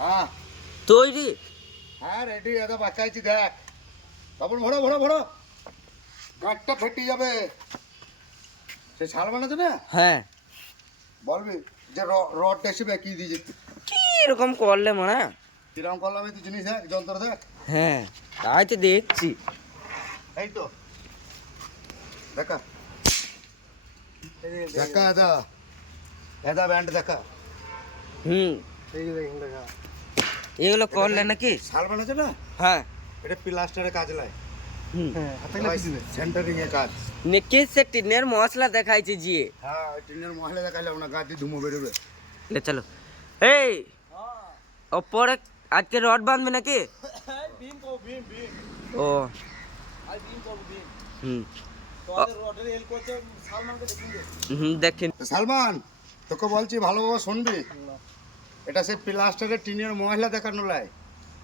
হ্যাঁ তৈরি? হ্যাঁ রেডি, এটা বাঁকাইছি দেখ। তারপর ভরো ভরো ভরো, গাঁটটা ফেটে যাবে। সে শাল বানাচ্ছে না, হ্যাঁ। বলবি যে রডটা এসে বেঁকিয়ে দিয়েছে। কি এরকম করলে মানে? কিরম করলাম তুই জিনিস দেখ, যন্ত্র দেখ। হ্যাঁ তাই তো দেখছি। এই তো দেখা দেখা, এটা এটা ব্যান্ড দেখা। হুম, এগুলো করলে নাকি? শাল বানাচ্ছে না, হ্যাঁ। এটা প্লাস্টারে কাজ লাগে। হুম, সেন্টারিং এ কাজ। নেকি সে টিনের মশলা দেখাইছে জি। হ্যাঁ টিনের মহলে দেখাইলাম না, গাছ দিয়ে ধুমো বেরোবে। লে চলো। এই ওপরে আজকে রড বাঁধবে নাকি? ও হুম হুম, দেখেন। সালমান, তোকে বলছি ভালোভাবে শুনবি। এটা সে প্লাস্টারের টিনের ময়লা দেখানো লাই,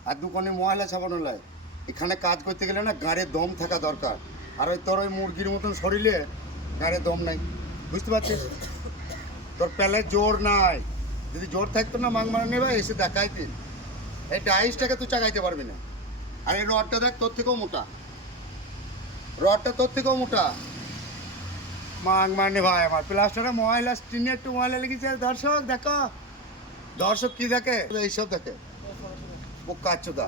আর দোকানে ময়লা ছাপানো লাই। এখানে কাজ করতে গেলে না গাড়ির দম থাকা দরকার। আর ওই তোর ওই মুরগির মতন শরীরে গাড়ির দম নাই, বুঝতে পারছিস? তোর পেলে জোর নাই। যদি জোর থাকতো না মাং মারা নেবে এসে দেখাইতি। এই ডাইসটাকে তুই চাগাইতে পারবি না। আর এই রডটা দেখ, তোর থেকেও মোটা। রডটা তোর থেকেও মোটা। মাং মানে ভাই আমার প্লাস্টারে ময়লা, টিনে একটু ময়লা লেগেছে। দর্শক দেখো, দর্শক কি দেখে? এইসব দেখে বোকা চোদা।